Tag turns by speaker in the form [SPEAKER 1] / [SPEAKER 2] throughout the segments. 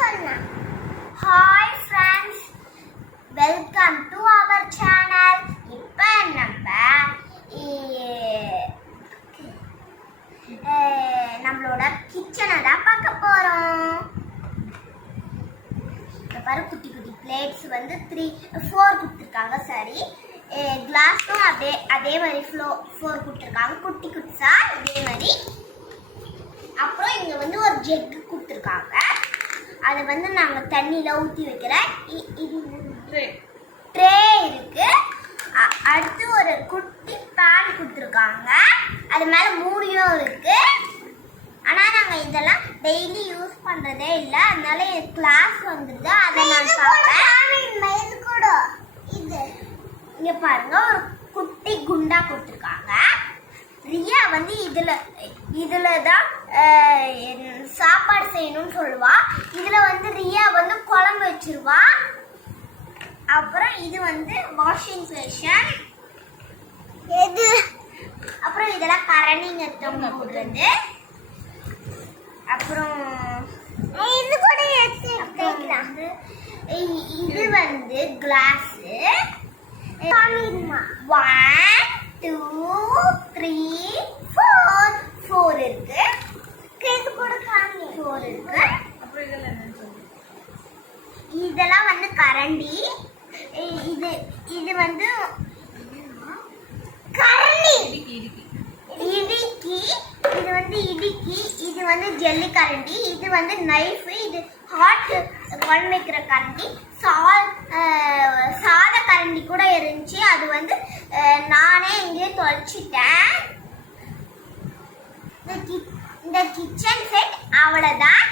[SPEAKER 1] சொன்னேன் hi friends welcome to our channel இப்போ நம்ம நம்மளோட கிச்சனை தான் பார்க்க போகிறோம் இப்போ பாரு குட்டி குட்டி பிளேட்ஸ் வந்து த்ரீ ஃபோர் கொடுத்துருக்காங்க சரி கிளாஸும் அதே அதே மாதிரி ஃப்ளோ ஃபோர் கொடுத்துருக்காங்க குட்டி குட்டிஸாக இதே மாதிரி. அப்புறம் இங்கே வந்து ஒரு ஜெக் கொடுத்துருக்காங்க. அதை வந்து நாங்கள் தண்ணியில் ஊற்றி வைக்கிற ட்ரே இருக்கு. அடுத்து ஒரு குட்டி பேன் கொடுத்துருக்காங்க. அது மேலே மூடியும் இருக்கு. ஆனால் நாங்கள் இதெல்லாம் டெய்லி யூஸ் பண்ணுறதே இல்லை. அதனால எனக்கு கிளாஸ் வந்துடுது அதை நான் பார்ப்பேன் கூட இது. இங்கே பாருங்க ஒரு குட்டி குண்டா கொடுத்துருக்காங்க. ரியா வந்து இதில் இதில் தான் அஹ், செய்யணும்னு சொல்லுவா. இதில் வந்து ரியா வந்து குழம்பு வச்சிருவா. அப்புறம் இது வந்து வாஷிங் ஸ்டேஷன் எது? அப்புறம் இதெல்லாம் கரணிங்க தொங்க போடுறது. அப்புறம் இது கூட இது வந்து class one two three four four இருக்கு. இது கூட காமி ஃபோர் இருக்கு. இதெல்லாம் வந்து கரண்டி. இது இது வந்து கரண்டி. இடுக்கி இது வந்து இடுக்கி இது வந்து ஜெல்லி கரண்டி இது வந்து நைஃப் இது ஹாட் குழம்பு வைக்கிற கரண்டி. சால் அஹ், சாத கரண்டி கூட இருந்துச்சு. அது வந்து நானே இங்கேயே தொலைச்சிட்டேன். இந்த கிச்சன் செட் அவ்வளோதான்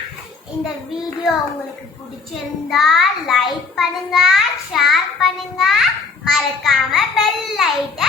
[SPEAKER 1] இந்த வீடியோ உங்களுக்கு பிடிச்சிருந்தா லைக் பண்ணுங்க ஷேர் பண்ணுங்க. மறக்காம பெல் லைட்டை